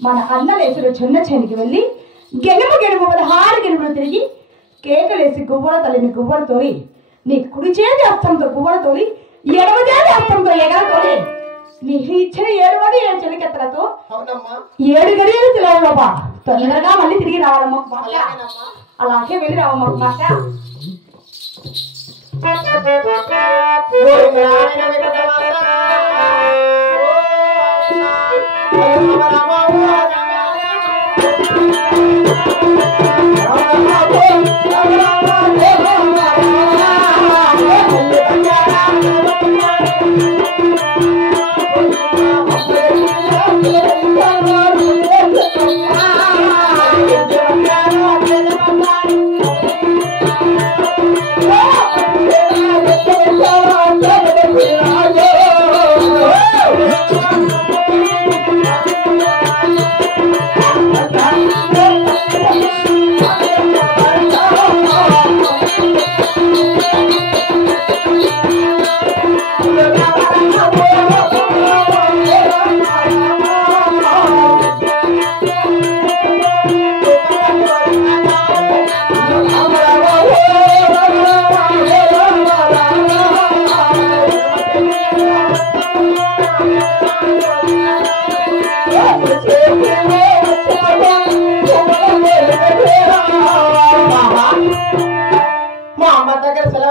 మన అన్నలేసులు చిన్న చేనికి వెళ్ళి గెలుపు 16 గెలుపులు తిరిగి కేకలేసి గువ్వల తల్లిని గువ్వలు తోలి నీ కుడి చేతి అస్తంతో గువ్వలు తోలి ఎడమ చేతి అస్తంతో ఎగర తోలి నీ ఇచ్చిన 7 చెలికెత్తలతో 7 గడియలు తెలియదు బాబా తొందరగా మళ్ళీ తిరిగి రావాలమ్మా అలాగే వెళ్ళి రావమ్మా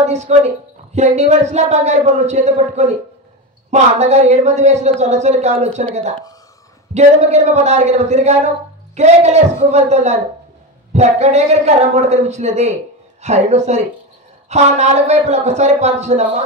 తీసుకొని ఎండి వరుసలా బంగారు పనులు చేత పట్టుకొని మా అన్నగారు 7 మంది వేసిన చొలచొలి కావాలి వచ్చాను కదా గెలుమ 16 గెలుమ తిరిగాను కేకలేసి గువ్వలతోలాను ఎక్కడెక్కడి కర్రమూడ కనిపించలేదే అయినో సరే ఆ 4 వైపులు ఒకసారి పంచుదమ్మా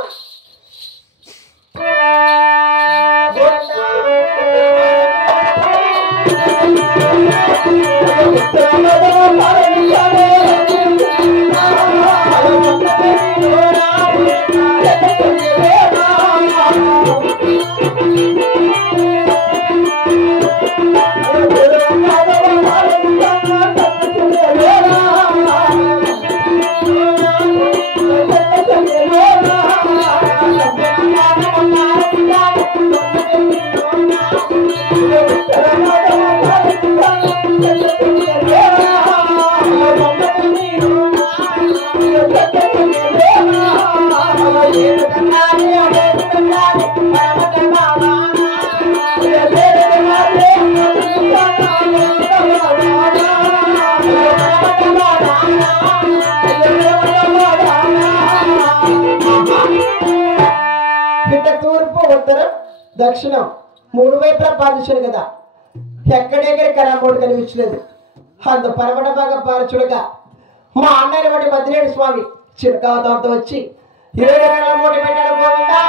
తూర్పు ఉత్తరం దక్షిణం 3 వైపులా పాలించాను కదా ఎక్కడెక్కడి కరామోడు కనిపించలేదు అంత పరమట బాగా పారచుడుగా మా అన్నయ్య వాడి మద్దినేడు స్వామి చిరకావతంతో వచ్చి 7 కరామోడు పెట్టాడు గోవిందా